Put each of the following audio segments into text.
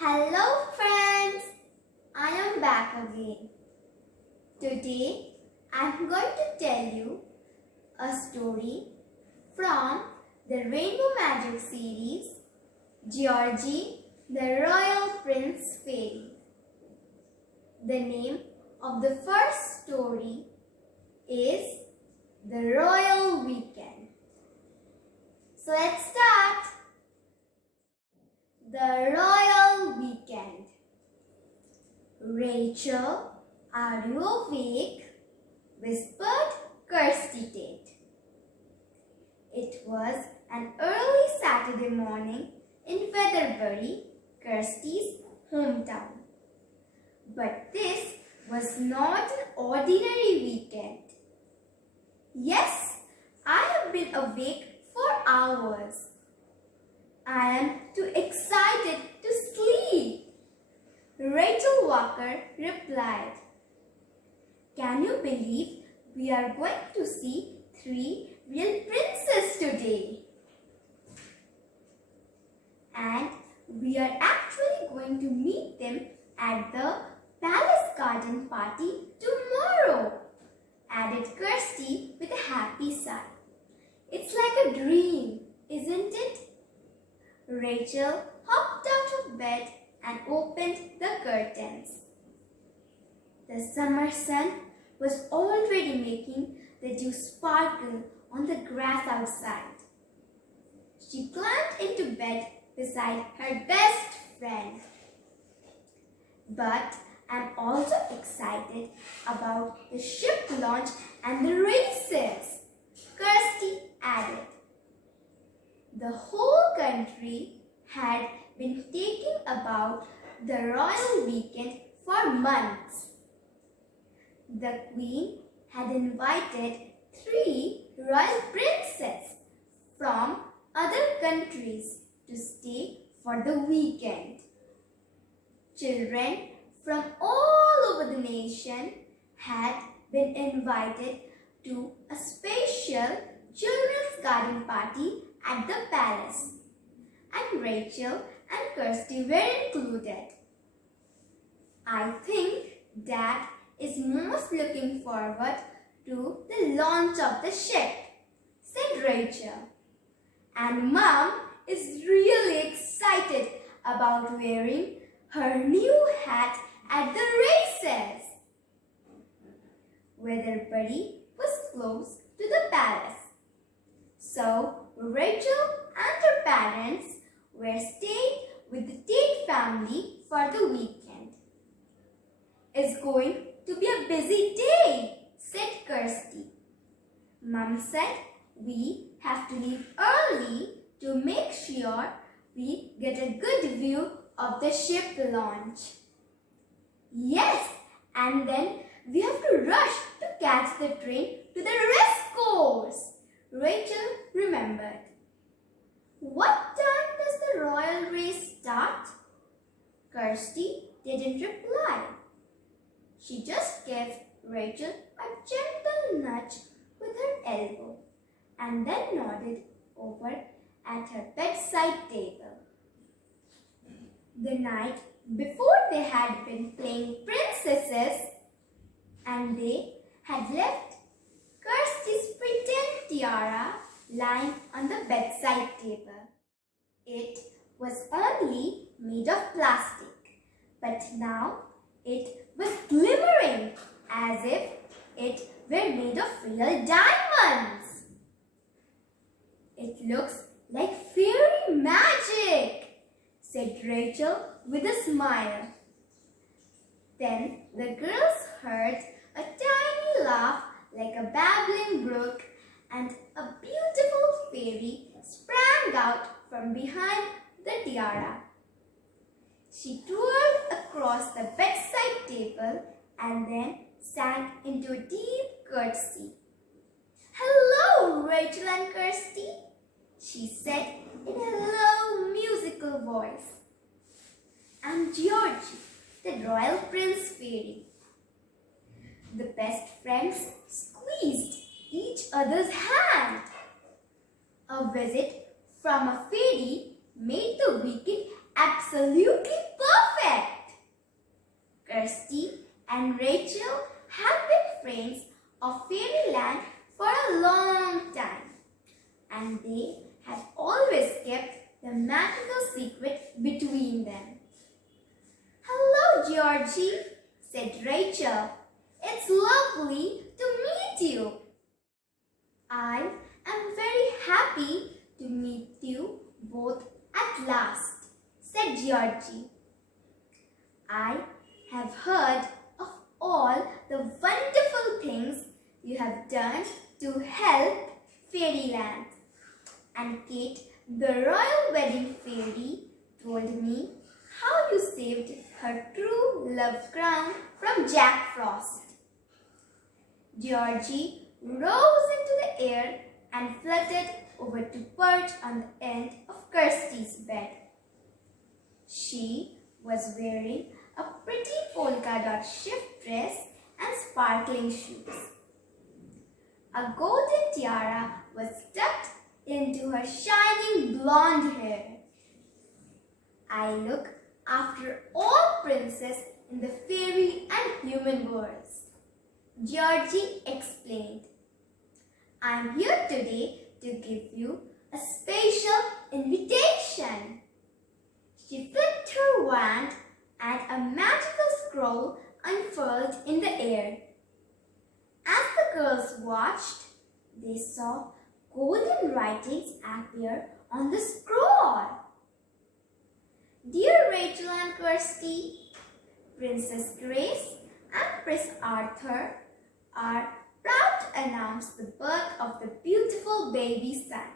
Hello friends, I am back again. Today I am going to tell you a story from the Rainbow Magic series, Georgie, the Royal Prince Fairy. The name of the first story is The Royal Weekend. So let's start. The Royal Weekend. Rachel, are you awake? Whispered Kirsty Tate. It was an early Saturday morning in Weatherbury, Kirsty's hometown. But this was not an ordinary weekend. Yes, I have been awake for hours. I am too excited to sleep, Rachel Walker replied. Can you believe we are going to see 3 real princes today? And we are actually going to meet them at the palace garden party tomorrow, added Kirsty with a happy sigh. It's like a dream, isn't it? Rachel hopped out of bed and opened the curtains. The summer sun was already making the dew sparkle on the grass outside. She climbed into bed beside her best friend. But I'm also excited about the ship launch and the races, Kirsty added. The whole country had been talking about the royal weekend for months. The Queen had invited 3 royal princes from other countries to stay for the weekend. Children from all over the nation had been invited to a special children's garden party at the palace, and Rachel and Kirsty were included. I think Dad is most looking forward to the launch of the ship, said Rachel. And Mom is really excited about wearing her new hat at the races. Weatherbury was close to the palace, so Rachel and her parents were staying with the Tate family for the weekend. It's going to be a busy day, said Kirsty. Mum said we have to leave early to make sure we get a good view of the ship launch. Yes, and then we have to rush to catch the train to the race course, Rachel remembered. What time does the royal race start? Kirsty didn't reply. She just gave Rachel a gentle nudge with her elbow and then nodded over at her bedside table. The night before they had been playing princesses and they had left Kirsty's pretend tiara lying on the bedside table. It was only made of plastic, but now it was glimmering as if it were made of real diamonds. It looks like fairy magic, said Rachel with a smile. Then the girls heard a tiny laugh like a babbling brook, and a beautiful fairy sprang out from behind the tiara. She twirled across the bedside table and then sank into a deep curtsy. Hello, Rachel and Kirsty, she said in a low musical voice. I'm Georgie, the Royal Prince Fairy. The best friends squeezed each other's hand. A visit from a fairy made the weekend absolutely perfect. and Rachel have been friends of fairyland for a long time, and they have always kept the magical secret between them. "Hello, Georgie," said Rachel. "It's lovely to meet you." "I am very happy to meet you both at last," said Georgie. "I have heard of all the wonderful things you have done to help fairyland. And Kate, the royal wedding fairy, told me how you saved her true love crown from Jack Frost." Georgie rose into the air and fluttered over to perch on the end of Kirsty's bed. She was wearing a pretty polka dot shift dress and sparkling shoes. A golden tiara was tucked into her shining blonde hair. "I look after all princes in the fairy and human worlds," Georgie explained. "I'm here today to give you a special invitation." She flipped her wand and a magical scroll unfurled in the air. As the girls watched, they saw golden writings appear on the scroll. "Dear Rachel and Kirsty, Princess Grace and Prince Arthur are proud to announce the birth of the beautiful baby son.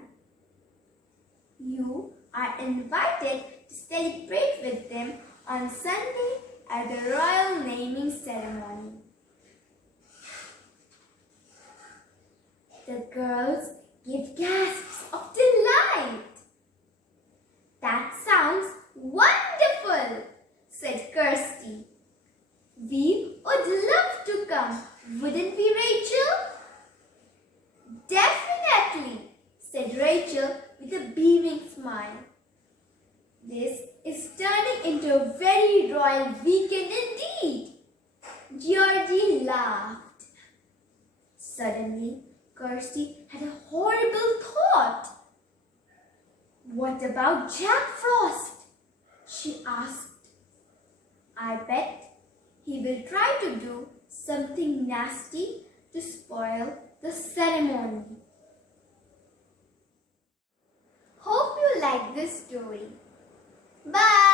You are invited to celebrate with them on Sunday at the royal naming ceremony." The girls gave gasps of delight. "That sounds wonderful," said Kirsty. "We would love to come, wouldn't we, Rachel?" "Definitely," said Rachel with a beaming smile. "This is turning into a very royal weekend indeed." Georgie laughed. Suddenly, Kirsty had a horrible thought. "What about Jack Frost?" she asked. "I bet he will try to do something nasty to spoil the ceremony." Hope you like this story. Bye.